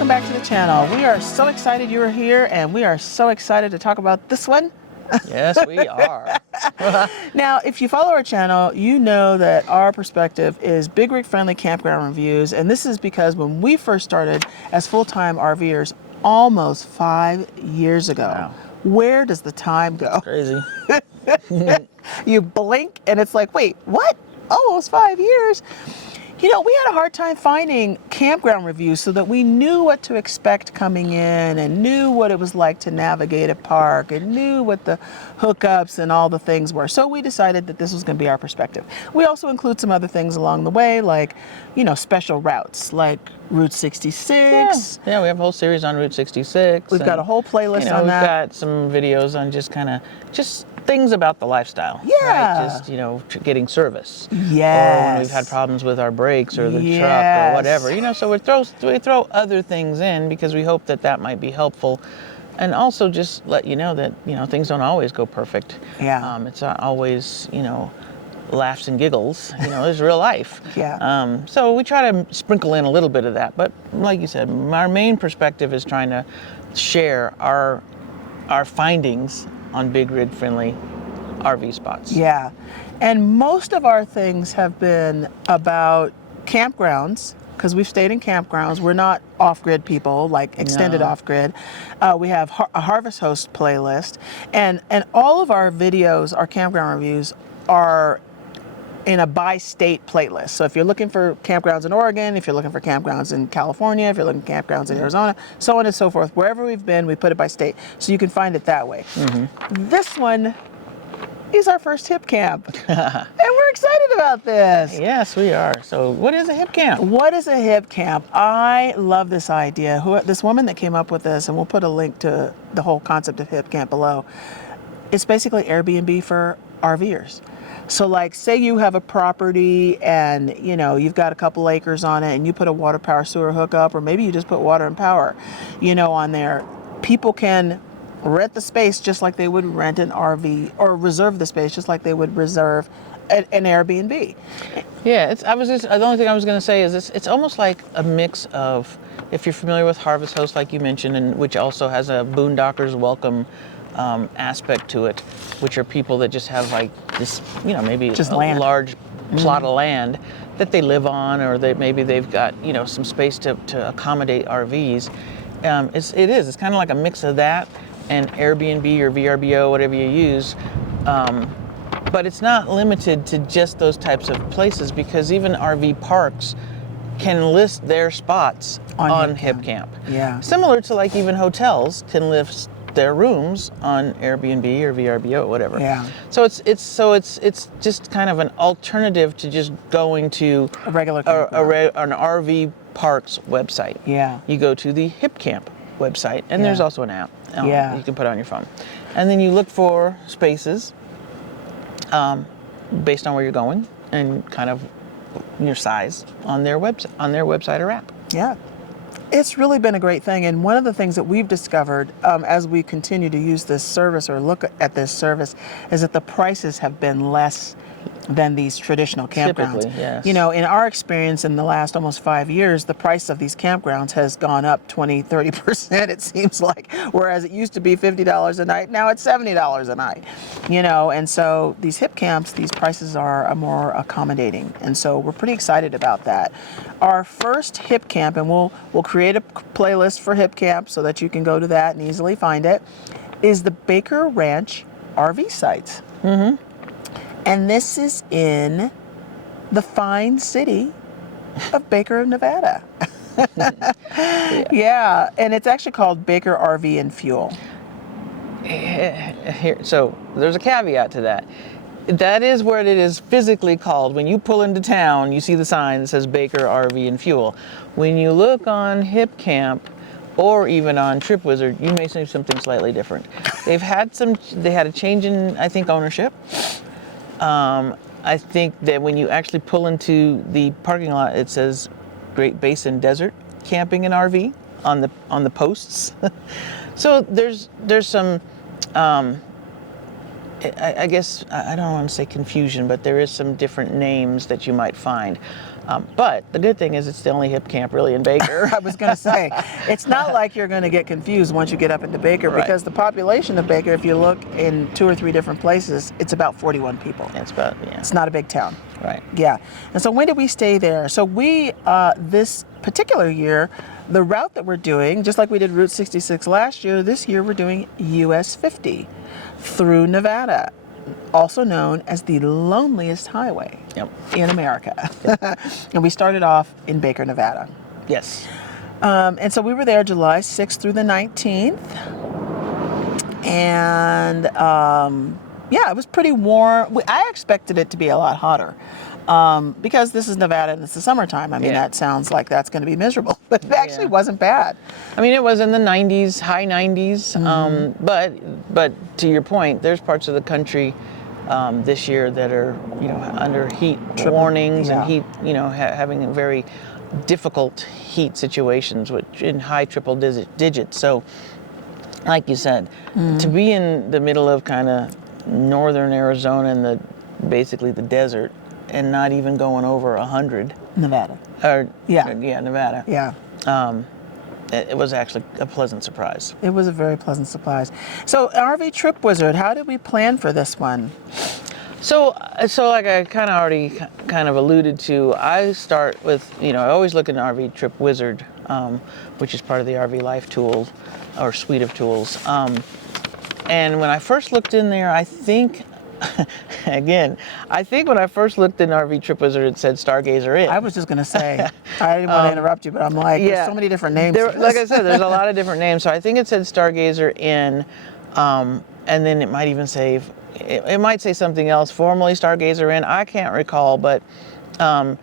welcome back to the channel. We are so excited you're here, and we are so excited to talk about this one. Yes, we are. Now, if you follow our channel, you know that our perspective is big rig friendly campground reviews, and this is because when we first started as full-time RVers almost 5 years ago, Wow. where does the time go? Crazy. You blink and it's like, wait, what? Almost 5 years. You know, we had a hard time finding campground reviews so that we knew what to expect coming in and knew what it was like to navigate a park and knew what the hookups and all the things were. So we decided that this was going to be our perspective. We also include some other things along the way, like, you know, special routes like Route 66. Yeah, we have a whole series on Route 66. We've got a whole playlist on that. We've got some videos on just things about the lifestyle. Yeah. Right? Just, you know, getting service. Yes. Or when we've had problems with our brakes or the truck Yes. or whatever. You know, so we throw other things in because we hope that that might be helpful. And also just let you know that, you know, things don't always go perfect. Yeah. It's not always, you know, laughs and giggles, you know, there's real life. Yeah. So we try to sprinkle in a little bit of that, but like you said, our main perspective is trying to share our findings on big rig friendly RV spots. Yeah. And most of our things have been about campgrounds, because we've stayed in campgrounds. We're not off-grid people, like extended No. off-grid. We have a Harvest Host playlist, and all of our videos, our campground reviews, are in a by-state playlist. So if you're looking for campgrounds in Oregon, if you're looking for campgrounds in California, if you're looking for campgrounds in Arizona, so on and so forth, wherever we've been, we put it by state, so you can find it that way. This one is our first Hipcamp, and we're excited about this. Yes, we are. So what is a Hipcamp? What is a Hipcamp? I love this idea. This woman that came up with this, and we'll put a link to the whole concept of Hipcamp below. It's basically Airbnb for RVers. So like, say you have a property and, you know, you've got a couple acres on it and you put a water power sewer hookup, or maybe you just put water and power, you know, on there. People can rent the space just like they would rent an RV, or reserve the space just like they would reserve an Airbnb. Yeah, the only thing I was going to say is it's almost like a mix of, if you're familiar with Harvest Host, like you mentioned, and which also has a Boondockers welcome aspect to it, which are people that just have like this, you know, maybe Just a land. large plot of land that they live on, or maybe they've got, you know, some space to accommodate RVs. It's kind of like a mix of that and Airbnb or VRBO, whatever you use. But it's not limited to just those types of places, because even RV parks can list their spots on Hipcamp. Yeah. Similar to like even hotels can list their rooms on Airbnb or VRBO or whatever. Yeah. So it's just kind of an alternative to just going to A regular campground. an RV park's website. Yeah. You go to the Hipcamp website, and Yeah. there's also an app Yeah. you can put on your phone. And then you look for spaces based on where you're going and kind of your size on their website or app. Yeah. It's really been a great thing. And one of the things that we've discovered as we continue to use this service or look at this service is that the prices have been less than these traditional campgrounds. Typically, yes. You know, in our experience in the last almost 5 years, the price of these campgrounds has gone up 20, 30%, it seems like. Whereas it used to be $50 a night, now it's $70 a night. You know, and so these Hipcamps, these prices are more accommodating. And so we're pretty excited about that. Our first Hipcamp, and we'll create a playlist for Hipcamp so that you can go to that and easily find it, is the Baker Ranch RV sites. And this is in the fine city of Baker, Nevada. Yeah, and it's actually called Baker RV and Fuel. So there's a caveat to that. That is what it is physically called. When you pull into town, you see the sign that says Baker RV and Fuel. When you look on Hipcamp or even on TripWizard, you may see something slightly different. They had a change in, I think, ownership. I think that when you actually pull into the parking lot, it says Great Basin Desert Camping and RV on the posts. So there's some, I guess, I don't want to say confusion, but there is some different names that you might find. But the good thing is it's the only Hipcamp really in Baker. I was going to say, it's not like you're going to get confused once you get up into Baker, Right. because the population of Baker, if you look in 2 or 3 different places, it's about 41 people. It's about, yeah. It's not a big town. Right. Yeah. And so when did we stay there? So we, this particular year, the route that we're doing, just like we did Route 66 last year, this year we're doing US 50 through Nevada, also known as the loneliest highway in America. And we started off in Baker, Nevada. Yes. And so we were there July 6th through the 19th. And yeah, it was pretty warm. I expected it to be a lot hotter. Because this is Nevada and it's the summertime. I mean, that sounds like that's going to be miserable, but it actually wasn't bad. I mean, it was in the 90s, high 90s. But to your point, there's parts of the country this year that are, under heat warnings and heat, having very difficult heat situations, which in high triple digits. So, like you said, to be in the middle of kind of northern Arizona and basically the desert, and not even going over 100. Nevada. Nevada. Yeah. It was actually a pleasant surprise. It was a very pleasant surprise. So, RV Trip Wizard, how did we plan for this one? So like I kind of already alluded to, I start with, I always look at an RV Trip Wizard, which is part of the rvlife tool or suite of tools. And when I first looked in there, I think when I first looked in RV Trip Wizard, it said Stargazer in. I was just going to say, I didn't want to interrupt you, but I'm like, there's so many different names. Like I said, there's a lot of different names. So I think it said Stargazer in, and then it might even say, it might say something else, formerly Stargazer in. I can't recall, but, I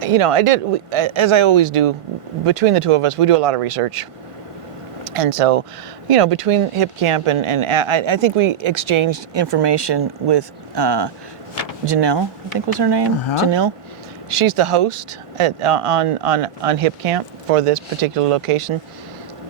did, as I always do, between the two of us, we do a lot of research. And so, between Hipcamp and I think we exchanged information with Janelle, I think was her name, Janelle. She's the host on Hipcamp for this particular location,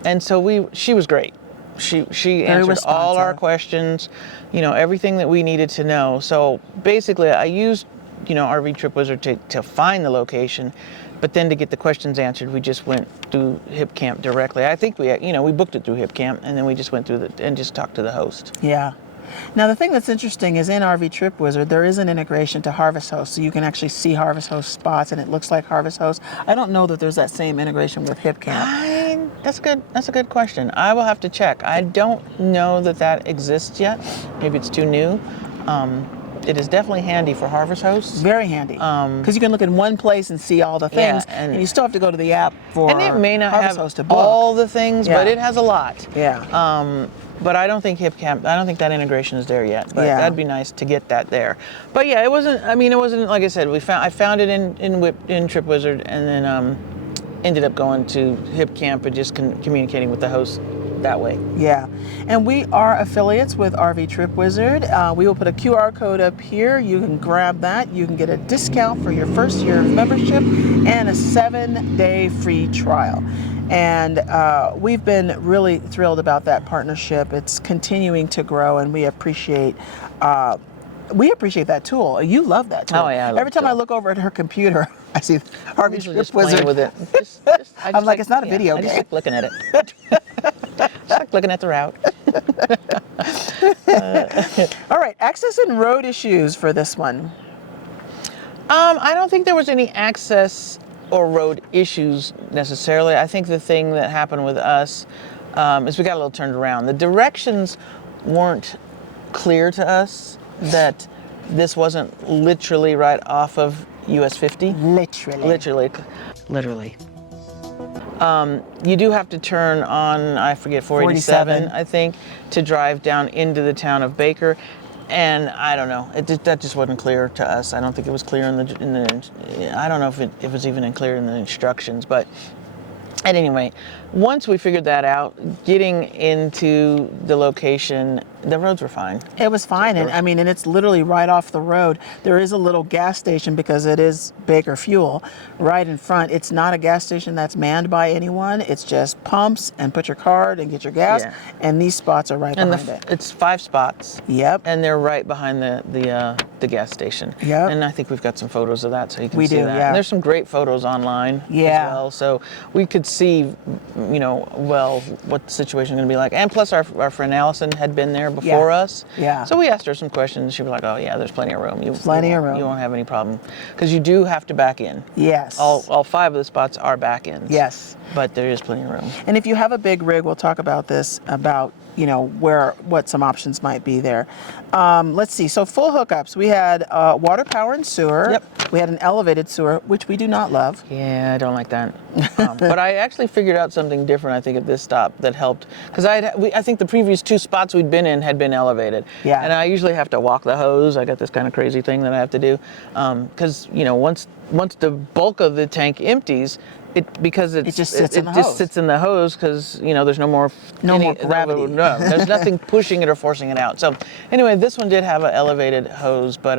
and so she was great. She answered all our questions, everything that we needed to know. So basically, I used RV Trip Wizard to find the location. But then to get the questions answered, we just went through Hipcamp directly. I think we booked it through Hipcamp, and then we just went through and just talked to the host. Yeah. Now, the thing that's interesting is in RV Trip Wizard, there is an integration to Harvest Host, so you can actually see Harvest Host spots, and it looks like Harvest Host. I don't know that there's that same integration with Hipcamp. That's good. That's a good question. I will have to check. I don't know that exists yet. Maybe it's too new. It is definitely handy for Harvest Hosts. Very handy. Because you can look in one place and see all the things, and you still have to go to the app for and it may not Harvest have Host to book all the things, but it has a lot. Yeah. But I don't think Hipcamp, I don't think that integration is there yet. But that'd be nice to get that there. But yeah, it wasn't like I said, I found it in Trip Wizard, and then ended up going to Hipcamp and just communicating with the host that way. Yeah, and we are affiliates with RV Trip Wizard. We will put a QR code up here. You can grab that. You can get a discount for your first year of membership and a 7-day free trial. And we've been really thrilled about that partnership. It's continuing to grow, and we appreciate that tool. You love that tool. Oh yeah. Every time I look over at her computer, I see RV Trip just Wizard with it. I'm like, it's not a video game. I just like looking at it. Just like looking at the route. All right, access and road issues for this one. I don't think there was any access or road issues necessarily. I think the thing that happened with us is we got a little turned around. The directions weren't clear to us that this wasn't literally right off of US 50. Literally. You do have to turn on, I forget, 487, I think, to drive down into the town of Baker. And I don't know, that just wasn't clear to us. I don't think it was clear in the I don't know if it was even clear in the instructions, but at any rate, once we figured that out, getting into the location, the roads were fine. It was fine, and it's literally right off the road. There is a little gas station because it is Baker Fuel right in front. It's not a gas station that's manned by anyone. It's just pumps and put your card and get your gas, and these spots are right behind it. It's 5 spots. Yep. And they're right behind the the gas station. Yep. And I think we've got some photos of that, so you can We see do, that. yeah. And there's some great photos online Yeah. as well, so we could see, well, what the situation is going to be like. And plus, our friend Allison had been there before us. Yeah. So we asked her some questions. She was like, "Oh yeah, there's plenty of room. Plenty of room. You won't have any problem because you do have to back in. Yes. All 5 of the spots are back ins. Yes. But there is plenty of room. And if you have a big rig, we'll talk about this, about what some options might be there. Let's see. So full hookups. We had water, power, and sewer. Yep. We had an elevated sewer, which we do not love. Yeah, I don't like that. But I actually figured out something different, I think, at this stop that helped. Because I think the previous 2 spots we'd been in had been elevated. Yeah. And I usually have to walk the hose. I got this kind of crazy thing that I have to do. Because, once the bulk of the tank empties, it just sits in the hose. sits in the hose because there's no more gravity. No, there's nothing pushing it or forcing it out. So anyway, this one did have an elevated hose, but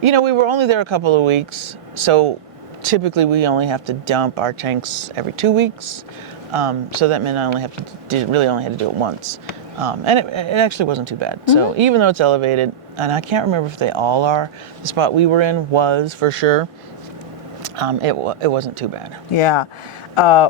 we were only there a couple of weeks, so typically we only have to dump our tanks every 2 weeks. So that meant I only had to do it once, and it actually wasn't too bad. Mm-hmm. So even though it's elevated, and I can't remember if they all are, the spot we were in was for sure. It wasn't too bad. Yeah.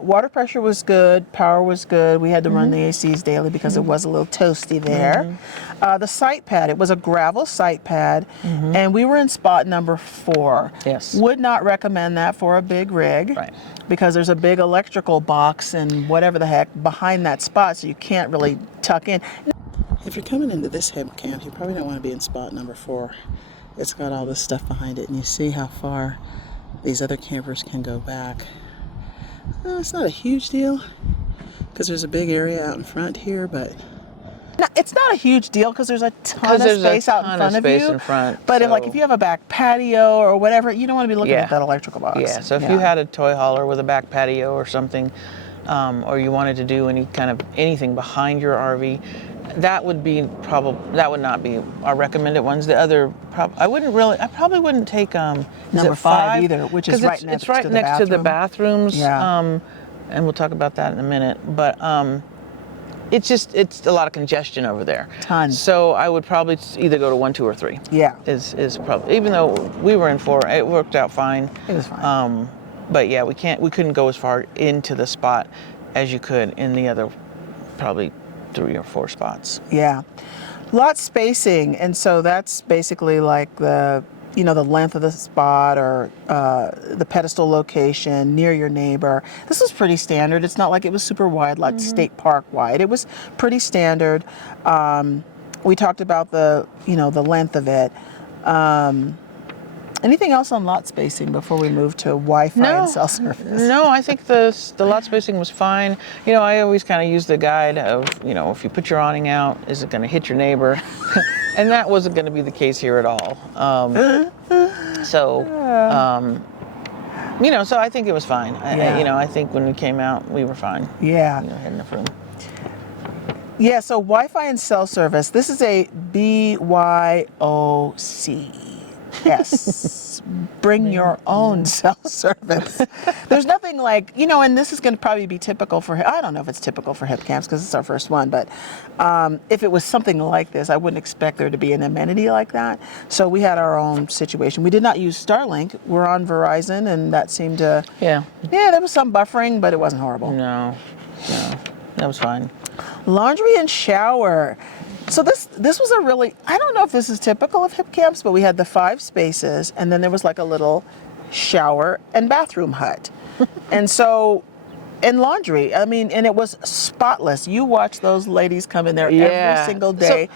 Water pressure was good. Power was good. We had to run the ACs daily because it was a little toasty there. The site pad, it was a gravel site pad, and we were in spot number 4. Yes. Would not recommend that for a big rig. Right. Because there's a big electrical box and whatever the heck behind that spot, so you can't really tuck in. If you're coming into this Hipcamp, you probably don't want to be in spot number 4. It's got all this stuff behind it, and you see how far these other campers can go back. It's not a huge deal because there's a big area out in front here, but it's not a huge deal because there's a ton of space out in front of you. But if you have a back patio or whatever, you don't want to be looking at that electrical box. Yeah. So if you had a toy hauler with a back patio or something, or you wanted to do anything behind your RV, that would not be our recommended ones. The other, I probably wouldn't take number 5 either, which is right next to the bathrooms. Yeah. And we'll talk about that in a minute. But it's a lot of congestion over there. Tons. So I would probably either go to 1, 2, or 3. Yeah. Is probably, even though we were in 4, it worked out fine. It was fine. But yeah, we couldn't go as far into the spot as you could in the other probably 3 or 4 spots. Yeah. Lot spacing, and so that's basically like the length of the spot or the pedestal location near your neighbor. This was pretty standard. It's not like it was super wide, like state park wide. It was pretty standard. We talked about the length of it. Anything else on lot spacing before we move to Wi-Fi and cell service? No, I think the lot spacing was fine. I always kind of use the guide of, if you put your awning out, is it going to hit your neighbor? And that wasn't going to be the case here at all. So I think it was fine. I think when we came out, we were fine. Yeah. Had enough room. Yeah, so Wi-Fi and cell service. This is a BYOC. Yes. Bring your own cell service. There's nothing like, and this is going to probably be typical for, I don't know if it's typical for Hipcamps because it's our first one, but if it was something like this, I wouldn't expect there to be an amenity like that. So we had our own situation. We did not use Starlink. We're on Verizon, and that seemed to, yeah, there was some buffering, but it wasn't horrible. No, that was fine. Laundry and shower. So this was a really, I don't know if this is typical of Hipcamps, but we had the 5 spaces, and then there was like a little shower and bathroom hut. And laundry, and it was spotless. You watch those ladies come in there every single day,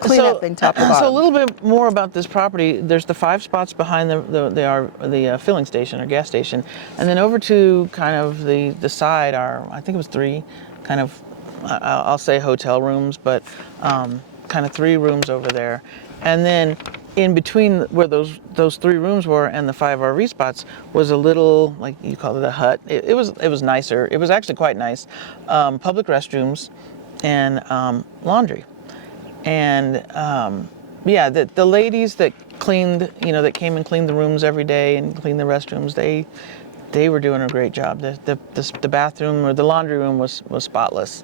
clean that thing top to bottom. So a little bit more about this property. There's the 5 spots behind the filling station or gas station, and then over to kind of the side are, I think it was 3 kind of, I'll say hotel rooms, but kind of 3 rooms over there. And then in between where those 3 rooms were and the 5 RV spots was a little, like you call it a hut. It was nicer. It was actually quite nice. Public restrooms and laundry. And the ladies that cleaned, that came and cleaned the rooms every day and cleaned the restrooms, they were doing a great job. The bathroom or the laundry room was spotless.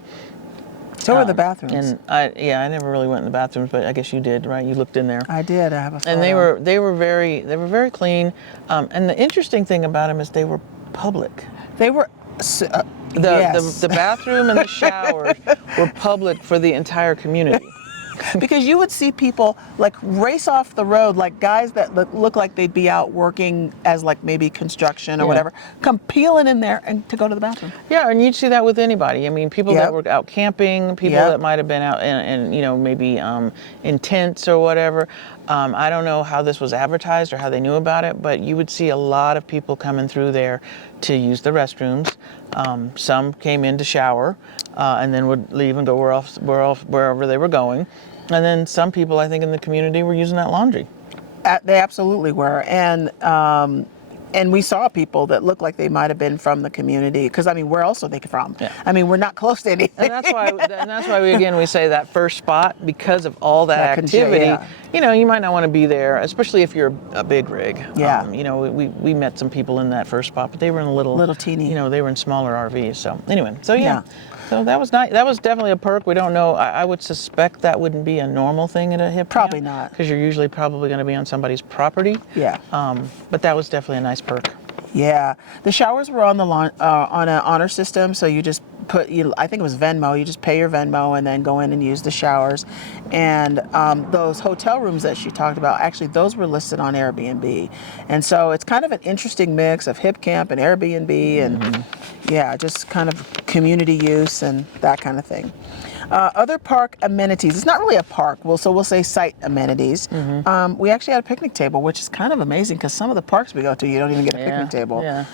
So are the bathrooms. And I never really went in the bathrooms, but I guess you did, right? You looked in there. I did. I have a photo. And they were very clean. And the interesting thing about them is they were public. They were. Yes. The bathroom and the showers were public for the entire community. Because you would see people like race off the road, like guys that look like they'd be out working as like maybe construction or whatever, come peeling in there and to go to the bathroom. Yeah, and you'd see that with anybody. I mean, people that were out camping, people that might have been out and maybe in tents or whatever. I don't know how this was advertised or how they knew about it, but you would see a lot of people coming through there to use the restrooms. Some came in to shower and then would leave and go wherever they were going. And then some people, I think, in the community were using that laundry. They absolutely were. And we saw people that looked like they might have been from the community. Because, I mean, where else are they from? Yeah. I mean, we're not close to anything. And that's why we say that first spot, because of all that activity. You might not want to be there, especially if you're a big rig. Yeah. We met some people in that first spot, but they were in little teeny. They were in smaller RVs. So anyway, yeah. So that was nice. That was definitely a perk. We don't know. I would suspect that wouldn't be a normal thing at a Hipcamp. Probably not. Because you're usually probably going to be on somebody's property. Yeah. But that was definitely a nice perk. Yeah. The showers were on the on an honor system, so you just I think it was Venmo. You just pay your Venmo and then go in and use the showers. And those hotel rooms that she talked about, actually, those were listed on Airbnb. And so it's kind of an interesting mix of Hipcamp and Airbnb and just kind of community use and that kind of thing. Other park amenities. It's not really a park. We'll say site amenities. We actually had a picnic table, which is kind of amazing because some of the parks we go to, you don't even get a picnic table. Yeah.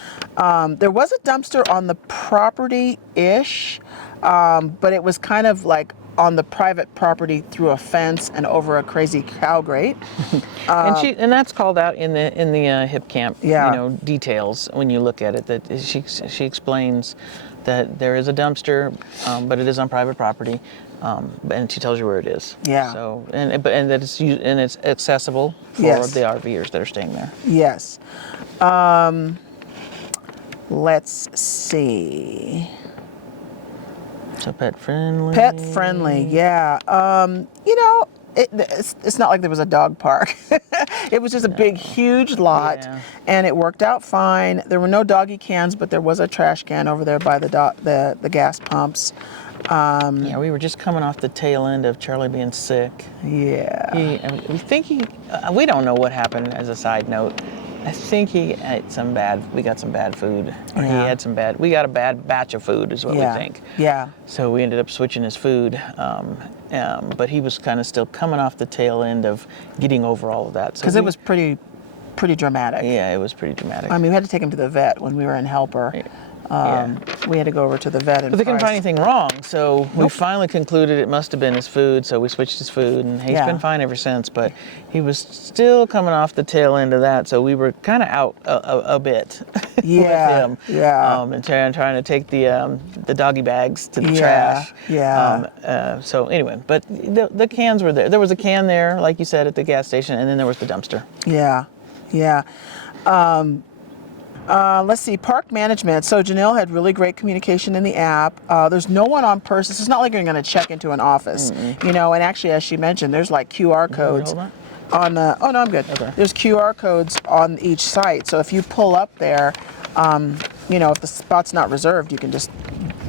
There was a dumpster on the property-ish, but it was kind of like on the private property through a fence and over a crazy cow grate. And that's called out in the Hipcamp details when you look at it. That she explains that there is a dumpster, but it is on private property, and she tells you where it is. Yeah. So and that it's accessible for the RVers that are staying there. Yes. Let's see. So pet friendly. Pet friendly, yeah. It's not like there was a dog park. It was just a big, huge lot, and it worked out fine. There were no doggy cans, but there was a trash can over there by the gas pumps. We were just coming off the tail end of Charlie being sick. Yeah. We don't know what happened. As a side note, I think he ate we got some bad food. Or we got a bad batch of food is what we think. Yeah. So we ended up switching his food. But he was kind of still coming off the tail end of getting over all of that. Because it was pretty dramatic. Yeah, it was pretty dramatic. I mean, we had to take him to the vet when we were in Helper. We had to go over to the vet. But they couldn't find anything wrong, so we finally concluded it must have been his food, so we switched his food, and he's been fine ever since, but he was still coming off the tail end of that, so we were kind of out a bit with him. And trying to take the doggy bags to the trash. So anyway, but the cans were there. There was a can there, like you said, at the gas station, and then there was the dumpster. Let's see, park management. So Janelle had really great communication in the app. There's no one on person. It's not like you're going to check into an office, and actually, as she mentioned, there's like QR codes on the. Oh no, I'm good. Okay. There's QR codes on each site. So if you pull up there, if the spot's not reserved, you can just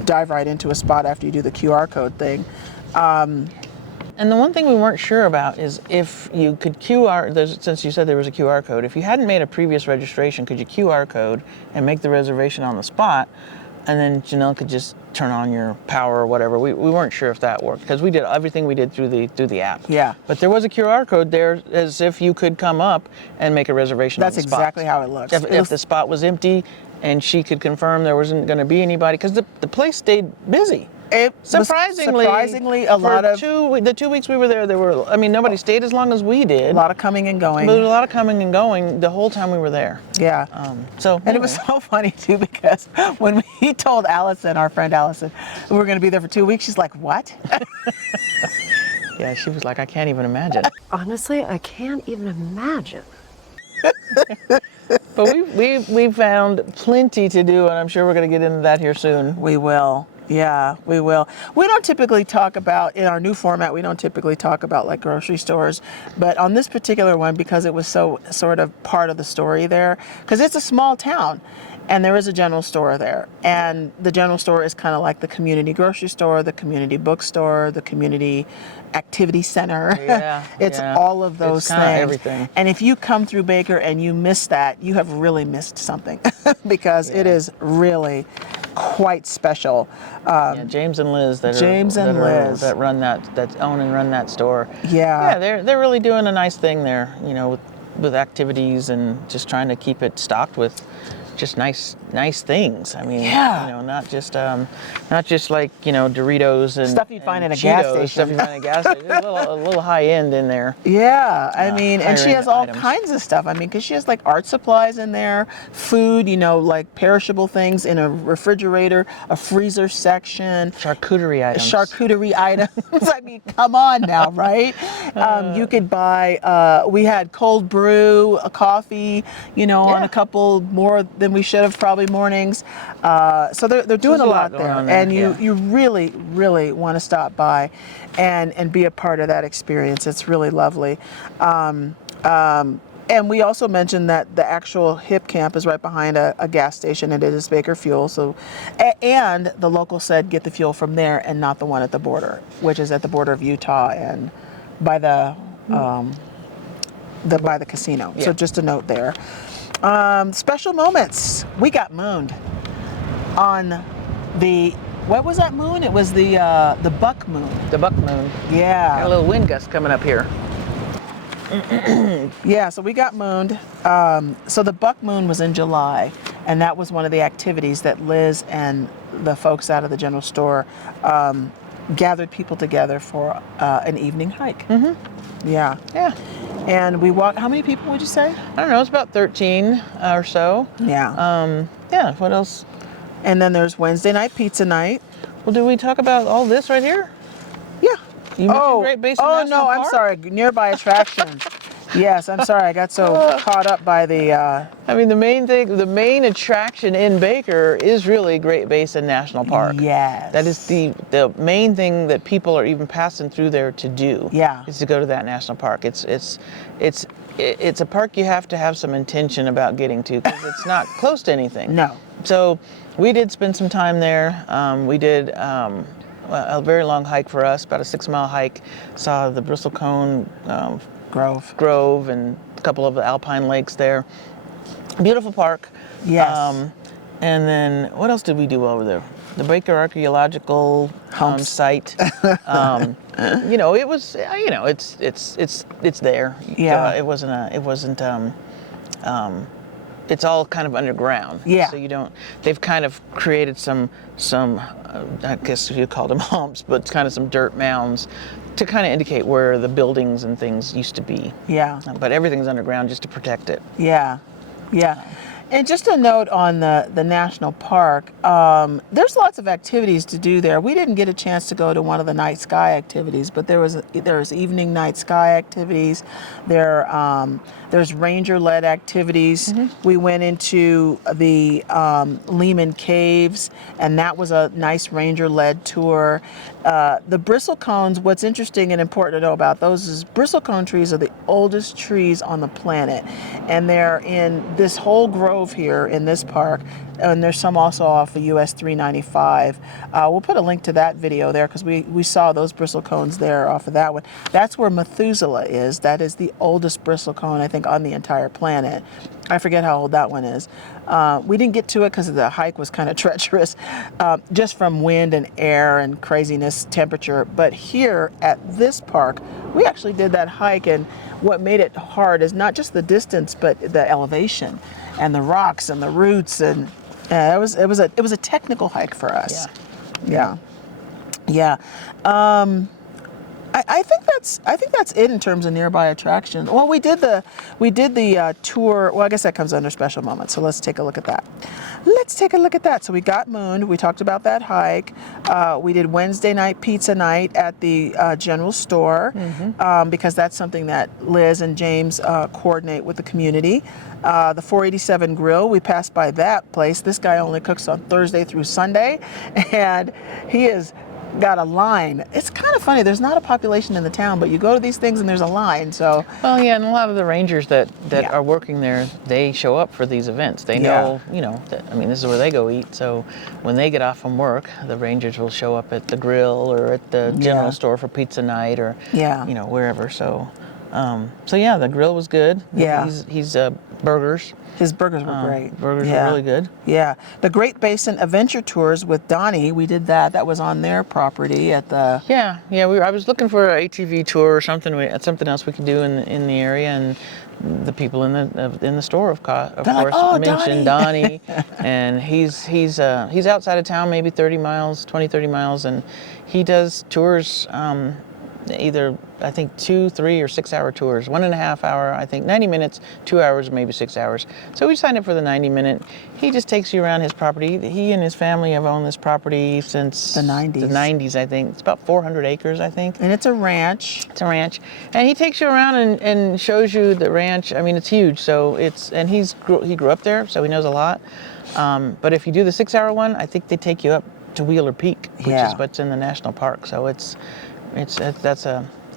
dive right into a spot after you do the QR code thing. And the one thing we weren't sure about is if you could since you said there was a QR code, if you hadn't made a previous registration, could you QR code and make the reservation on the spot, and then Janelle could just turn on your power or whatever. We weren't sure if that worked because we did everything we did through the app. Yeah. But there was a QR code there as if you could come up and make a reservation on the spot. That's exactly how it looks. If the spot was empty and she could confirm there wasn't going to be anybody, because the place stayed busy. Surprisingly, a lot of the 2 weeks we were there, nobody stayed as long as we did. A lot of coming and going. But there was a lot of coming and going the whole time we were there. Yeah. And it was so funny too, because when we told Allison, our friend Allison, we were going to be there for 2 weeks, she's like, "What?" Yeah, she was like, "I can't even imagine." Honestly, I can't even imagine. But we found plenty to do, and I'm sure we're going to get into that here soon. We will. Yeah, we will. We don't typically talk about, in our new format, we don't typically talk about like grocery stores, but on this particular one, because it was so sort of part of the story there, because it's a small town and there is a general store there. And the general store is kind of like the community grocery store, the community bookstore, the community activity center. Yeah, It's yeah. all of those It's kinda things. everything. And if you come through Baker and you miss that, you have really missed something because it Yeah. is really quite special. Yeah, James and Liz that run that own and run that store. Yeah. Yeah, they're really doing a nice thing there, with activities and just trying to keep it stocked with just nice things. I mean, Yeah. not just like, Doritos and Stuff you'd find and in a gas Cheetos, station. Stuff you find in a gas station. A little high end in there. Yeah, I mean, and she higher-end has all items. kinds of stuff. I mean, because she has like art supplies in there, food, like perishable things in a refrigerator, a freezer section, Charcuterie items. charcuterie items. I mean, come on now, right? You could buy, we had cold brew, a coffee, on Yeah. a couple more than we should have probably mornings. So they're doing There's a a lot lot going there. on there, And you, yeah. you really, really want to stop by and be a part of that experience. It's really lovely. And we also mentioned that the actual Hipcamp is right behind a gas station, and it is Baker Fuel. So, and the local said get the fuel from there and not the one at the border, which is at the border of Utah and by the by the casino. So Yeah. just a note there. Special moments. We got mooned on the, what was that moon? It was the buck moon. The buck moon. Got a Yeah. little wind gust coming up here. Yeah, so we got mooned. So the buck moon was in July, and that was one of the activities that Liz and the folks out of the general store gathered people together for an evening hike. Mm-hmm. Yeah. Yeah. And we walked, how many people would you say? I don't know, it's about 13 or so. Yeah. Yeah, what else? And then there's Wednesday night pizza night. Well, did we talk about all this right here? Yeah. You mentioned Great Basin oh National no, I'm Park? sorry. Nearby attractions. Yes, I'm sorry. I got so caught up by the. I mean, the main attraction in Baker is really Great Basin National Park. Yes. That is the main thing that people are even passing through there to do. Yeah. Is to go to that national park. It's a park you have to have some intention about getting to because it's not close to anything. No. So we did spend some time there. We did a very long hike for us, about a 6-mile hike. Saw the bristlecone grove and a couple of the alpine lakes there. Beautiful park. Yes. And then what else did we do over there? The Baker Archaeological Site. It was. It's there. Yeah. It's all kind of underground. Yeah. So they've kind of created some I guess you call them humps, but kind of some dirt mounds to kind of indicate where the buildings and things used to be. Yeah. But everything's underground just to protect it. Yeah. Yeah. And just a note on the national park, there's lots of activities to do there. We didn't get a chance to go to one of the night sky activities, but there's evening night sky activities. There's ranger-led activities. Mm-hmm. We went into the Lehman Caves, and that was a nice ranger-led tour. The bristlecones, what's interesting and important to know about those is bristlecone trees are the oldest trees on the planet, and they're in this whole grove here in this park, and there's some also off of US 395. We'll put a link to that video there because we saw those bristlecones there off of that one. That's where Methuselah is. That is the oldest bristlecone, I think, on the entire planet. I forget how old that one is. We didn't get to it because the hike was kind of treacherous, just from wind and air and craziness, temperature. But here at this park, we actually did that hike, and what made it hard is not just the distance, but the elevation and the rocks and the roots, and it was a technical hike for us. Yeah. Yeah. I think that's it in terms of nearby attractions. Well, we did the tour. Well, I guess that comes under special moments. So let's take a look at that. So we got mooned. We talked about that hike. We did Wednesday night pizza night at the general store because that's something that Liz and James coordinate with the community. The 487 Grill, we passed by that place. This guy only cooks on Thursday through Sunday, and he has got a line. It's kind of funny. There's not a population in the town, but you go to these things and there's a line. So Well, yeah, and a lot of the rangers that Yeah. are working there, they show up for these events. They know, that, I mean, this is where they go eat. So when they get off from work, the rangers will show up at the grill or at the general store for pizza night or, wherever. So, yeah, the grill was good. Yeah. He's burgers. his burgers were great. Burgers were really good. Yeah. The Great Basin Adventure Tours with Donnie, we did that. That was on their property at the... Yeah. I was looking for an ATV tour or something else we could do in the area, and the people in the store, of course, like, "Oh, mentioned Donnie, and he's outside of town, maybe 30 miles, and he does tours. Either I think 2, 3, or 6 hour tours, 1.5 hour, I think 90 minutes, 2 hours, maybe 6 hours. So we signed up for the 90-minute. He just takes you around his property. He and his family have owned this property since the 90s. The 90s, I think. It's about 400 acres, I think. And it's a ranch. It's a ranch, and he takes you around and shows you the ranch. I mean, it's huge. So he grew up there, so he knows a lot. But if you do the 6 hour one, I think they take you up to Wheeler Peak, which is what's in the national park. So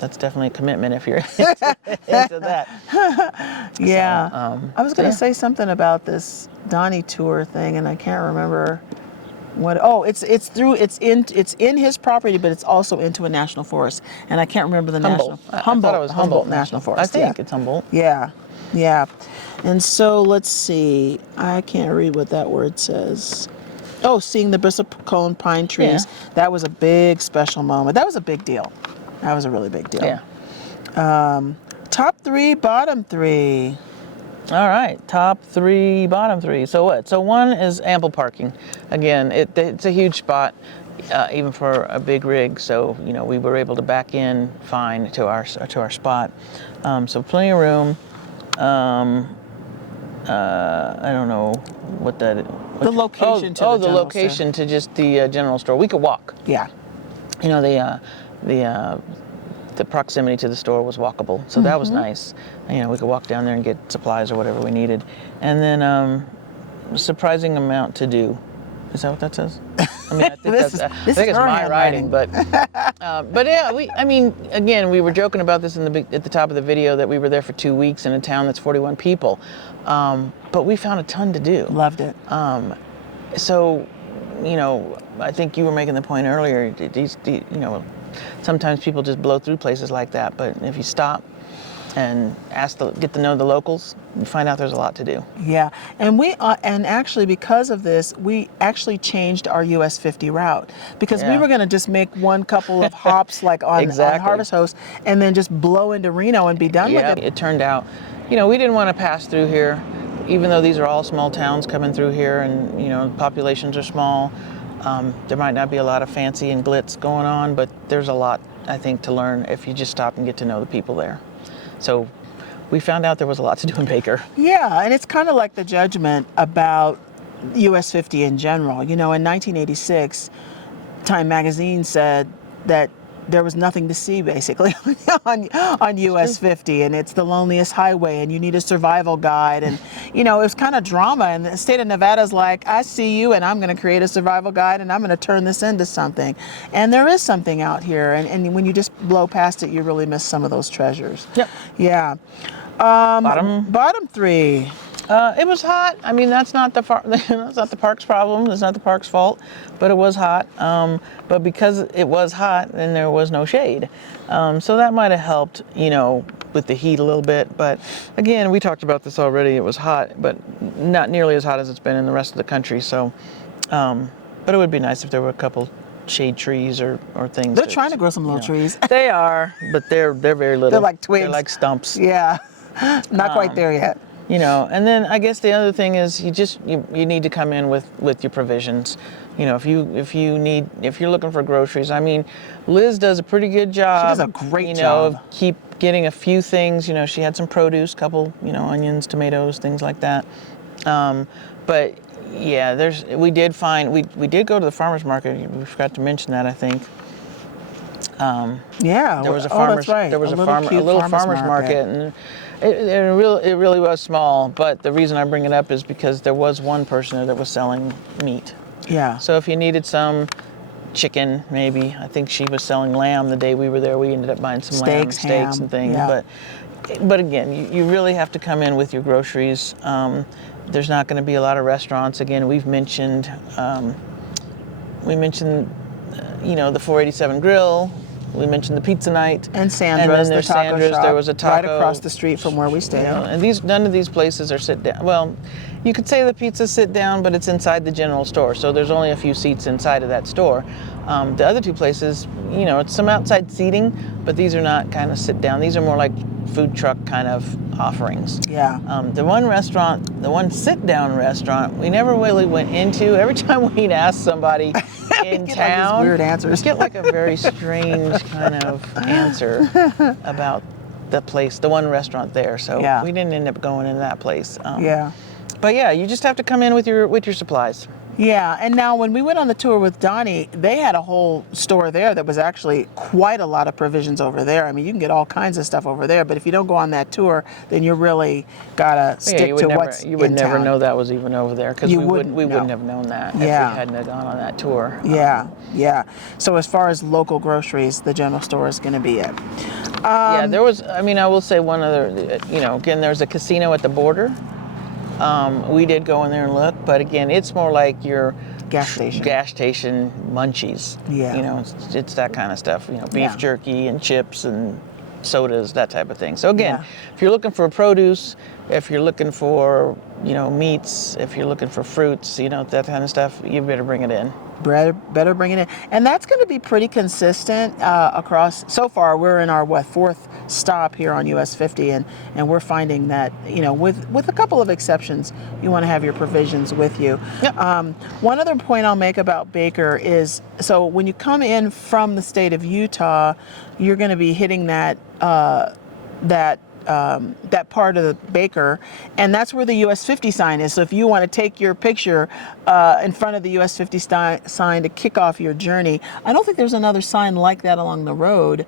that's definitely a commitment if you're into that. Yeah. So, I was going to say something about this Donnie tour thing, and I can't remember what. Oh, it's in his property, but it's also into a national forest, and I can't remember the Humboldt. national. I thought it was Humboldt National Forest. I think it's Humboldt. Yeah. Yeah. And so let's see. I can't read what that word says. Oh, seeing the bristlecone pine trees. Yeah. That was a big special moment. That was a big deal. That was a really big deal. Yeah. Top 3, bottom 3. All right, top 3, bottom 3. So what? So 1 is ample parking. Again, it's a huge spot, even for a big rig. So we were able to back in fine to our spot. So plenty of room. I don't know what that. The location to the the general location to just the general store. We could walk. Yeah. The proximity to the store was walkable, so that was nice. We could walk down there and get supplies or whatever we needed, and then surprising amount to do. Is that what that says? I mean, I think this it's is her my writing, handwriting. but yeah, again, we were joking about this at the top of the video that we were there for 2 weeks in a town that's 41 people, but we found a ton to do. Loved it. So, I think you were making the point earlier. Sometimes people just blow through places like that, but if you stop and get to know the locals, you find out there's a lot to do. Yeah, and and actually because of this, we actually changed our US 50 route because we were going to just make one couple of hops like on Harvest Host and then just blow into Reno and be done with it. It turned out, we didn't want to pass through here, even though these are all small towns coming through here, and populations are small. There might not be a lot of fancy and glitz going on, but there's a lot, I think, to learn if you just stop and get to know the people there. So we found out there was a lot to do in Baker. Yeah, and it's kind of like the judgment about US 50 in general. In 1986, Time Magazine said that there was nothing to see basically on US 50, and it's the loneliest highway, and you need a survival guide, and it was kind of drama, and the state of Nevada's like, I see you, and I'm going to create a survival guide, and I'm going to turn this into something. And there is something out here, and when you just blow past it, you really miss some of those treasures. Yep. Yeah. Bottom 3. It was hot. I mean, that's not the park's problem. It's not the park's fault, but it was hot. But because it was hot, then there was no shade. So that might have helped, with the heat a little bit. But again, we talked about this already. It was hot, but not nearly as hot as it's been in the rest of the country. So, but it would be nice if there were a couple shade trees or things. They're trying to grow some little trees. They are, but they're very little. They're like twigs. They're like stumps. Yeah, not quite there yet. You know, and then I guess the other thing is you need to come in with your provisions. You know, if you're looking for groceries, I mean, Liz does a pretty good job. She does a great you know, job. Of keep getting a few things. You know, she had some produce, couple, you know, onions, tomatoes, things like that. But yeah, we did go to the farmers market. We forgot to mention that, I think. Yeah. There was a that's right. there was a cute little farmers market, and it really was small. But the reason I bring it up is because there was one person there that was selling meat. Yeah. So if you needed some chicken, maybe, I think she was selling lamb the day we were there. We ended up buying some lamb steaks ham, and things. yeah. But again, you really have to come in with your groceries. There's not going to be a lot of restaurants. Again, we mentioned you know, the 487 Grill. We mentioned the Pizza Night. And Sandra's, and then there's the taco Sandra's. shop, There was a taco right across the street from where we stay. You know, and none of these places are sit down. Well, you could say the pizza sit down, but it's inside the general store, so there's only a few seats inside of that store. The other two places, you know, it's some outside seating, but these are not kind of sit down. These are more like food truck kind of offerings. Yeah. The one sit down restaurant, we never really went into. Every time we'd ask somebody in get town, like these weird answers. we get like a very strange kind of answer about the place, the one restaurant there. So Yeah. we didn't end up going into that place. Yeah. But yeah, you just have to come in with your supplies. Yeah, and now when we went on the tour with Donnie, they had a whole store there that was actually quite a lot of provisions over there. I mean, you can get all kinds of stuff over there, but if you don't go on that tour, then you really gotta stick to what's in town. You would never know that was even over there because we wouldn't have known that if we Yeah. hadn't have gone on that tour. Yeah. So as far as local groceries, the general store is going to be it. Yeah, there was. I mean, I will say one other. You know, again, there's a casino at the border. We did go in there and look, but again, it's more like your Gas station munchies. Yeah. You know, it's that kind of stuff. You know, beef Yeah. jerky and chips and sodas, that type of thing. So again, Yeah. if you're looking for produce, if you're looking for, you know, meats, if you're looking for fruits, you know, that kind of stuff, you better bring it in. Better bring it in. And that's going to be pretty consistent across. So far, we're in our, fourth stop here on US 50, and we're finding that, you know, with a couple of exceptions, you want to have your provisions with you. Yep. One other point I'll make about Baker is, so when you come in from the state of Utah, you're going to be hitting that part of the Baker, and that's where the US 50 sign is. So if you want to take your picture in front of the US 50 sign to kick off your journey, I don't think there's another sign like that along the road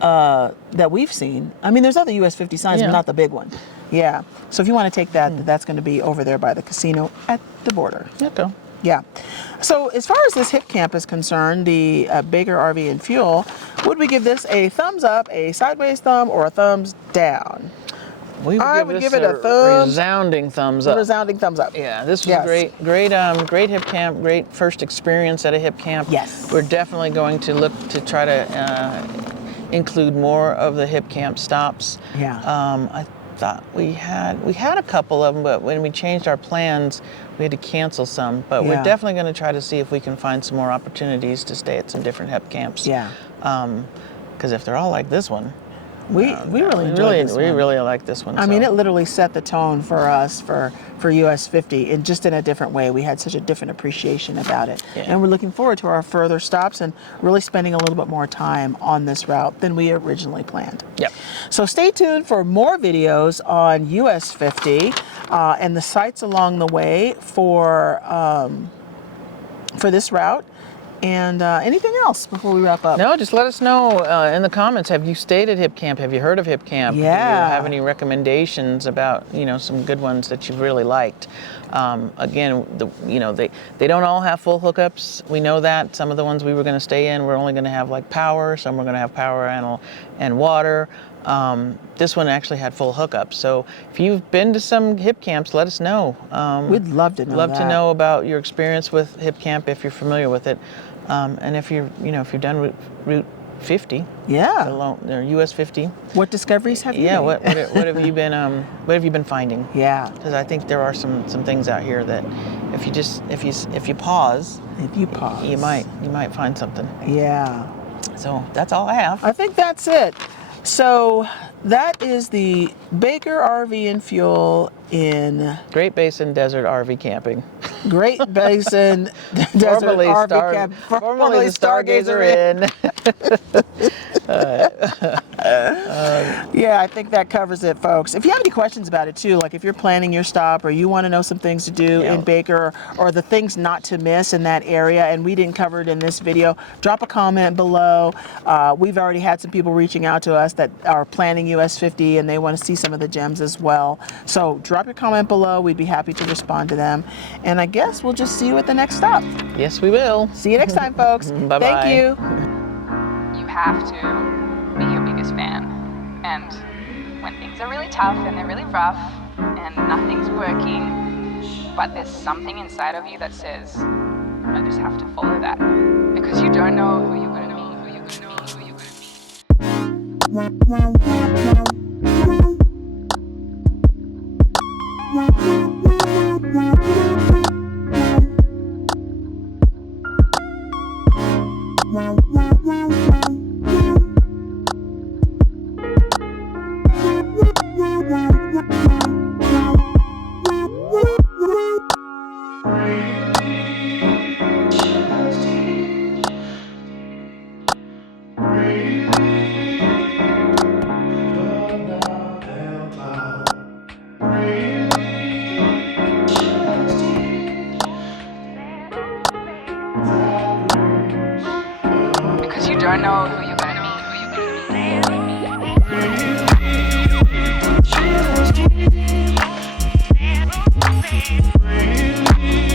that we've seen. I mean, there's other US 50 signs, Yeah. but not the big one. Yeah. So if you want to take that, that's going to be over there by the casino at the border. Okay. Yeah. So as far as this Hipcamp is concerned, the Baker RV and Fuel, would we give this a thumbs up, a sideways thumb, or a thumbs down? I would give it a resounding thumbs up. Resounding thumbs up. Yeah, this was Yes. great Hipcamp, great first experience at a Hipcamp. Yes. We're definitely going to look to try to include more of the Hipcamp stops. Yeah. I thought we had a couple of them, but when we changed our plans, we had to cancel some. But we're Yeah. definitely going to try to see if we can find some more opportunities to stay at some different Hipcamps. Yeah. Because if they're all like this one, We really enjoyed this we one. really like this one. I mean, it literally set the tone for us for US 50 in just in a different way. We had such a different appreciation about it. Yeah. And we're looking forward to our further stops and really spending a little bit more time on this route than we originally planned. Yep. So stay tuned for more videos on US 50 and the sites along the way for this route. And anything else before we wrap up? No, just let us know in the comments. Have you stayed at Hipcamp? Have you heard of Hipcamp? Do you Yeah. have any recommendations about, you know, some good ones that you've really liked? Again, they don't all have full hookups. We know that. Some of the ones we were going to stay in, we're only going to have like power. Some we're going to have power and water. This one actually had full hookups. So if you've been to some Hipcamps, let us know. We'd love to know Love to that. know about your experience with Hipcamp if you're familiar with it. And if you've done Route 50, Yeah. or US 50. What discoveries have you Yeah, made? what have you been finding? Yeah. Because I think there are some things out here that if you pause, If you pause. you might find something. Yeah. So that's all I have. I think that's it. So that is the Baker RV and Fuel in Great Basin Desert RV Camping. Great Basin Desert Formerly RV Camp. formerly the Stargazer Inn. Yeah, I think that covers it, folks. If you have any questions about it too, like if you're planning your stop or you want to know some things to do Yeah. in Baker or the things not to miss in that area and we didn't cover it in this video, drop a comment below. We've already had some people reaching out to us that are planning US 50 and they want to see some of the gems as well. So drop your comment below. We'd be happy to respond to them. And I guess we'll just see you at the next stop. Yes, we will. See you next time, folks. Bye-bye. Thank you. You have to be your biggest fan. And when things are really tough and they're really rough and nothing's working, but there's something inside of you that says, I just have to follow that. Because you don't know who you're going to meet, who you're going to meet, who you're because you don't know who you're going to meet, who you're going to meet, who you're going to meet.